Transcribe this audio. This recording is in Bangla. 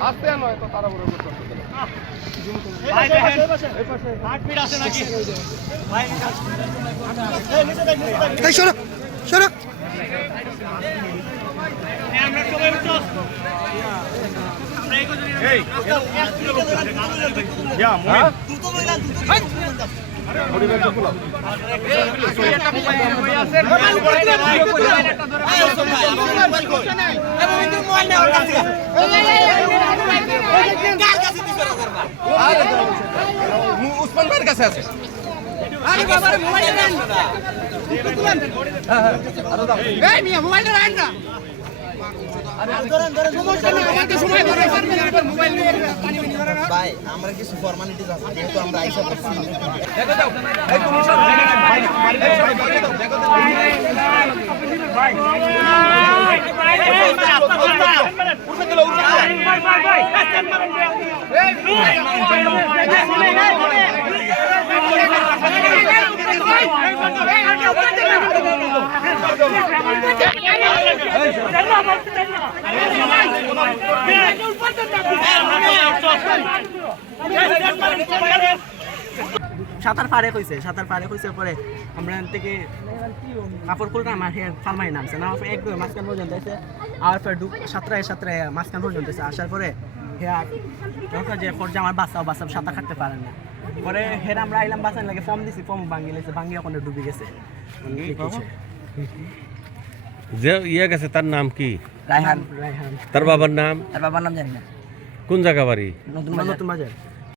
আস্তে আনো এত তাড়াহুড়ো করতে হবে না। এই সরো সরো উসমান ভাইয়ের কাছে আছে। ভাই আমরা কিছু ফর্মালিটিস আছে যেহেতু আমরা আইসা করছি সাঁতার পারে কইছে পরে আমরা থেকে কাপড় খুললাম আমার ফালমাই নামছে না একদম মাঝখান পর্যন্ত এসে আর ফের সাঁতরায় মাঝখান পর্যন্ত এসে আসার পরে হ্যাঁ যে পর্যায়ে আমার বাচ্চাও সাঁতার কাটতে পারে না পরে হের আমরা আইলাম বাঁচান লাগে ফর্ম দিছি ফর্ম ভাঙিয়ে লেছে ভাঙিয়ে ওখানে ডুবে গেছে যে ইয়ে গেছে তার নাম কি? রায়হান তার বাবার নাম জানি না কোন জায়গা বাড়ি? নতুন বাজার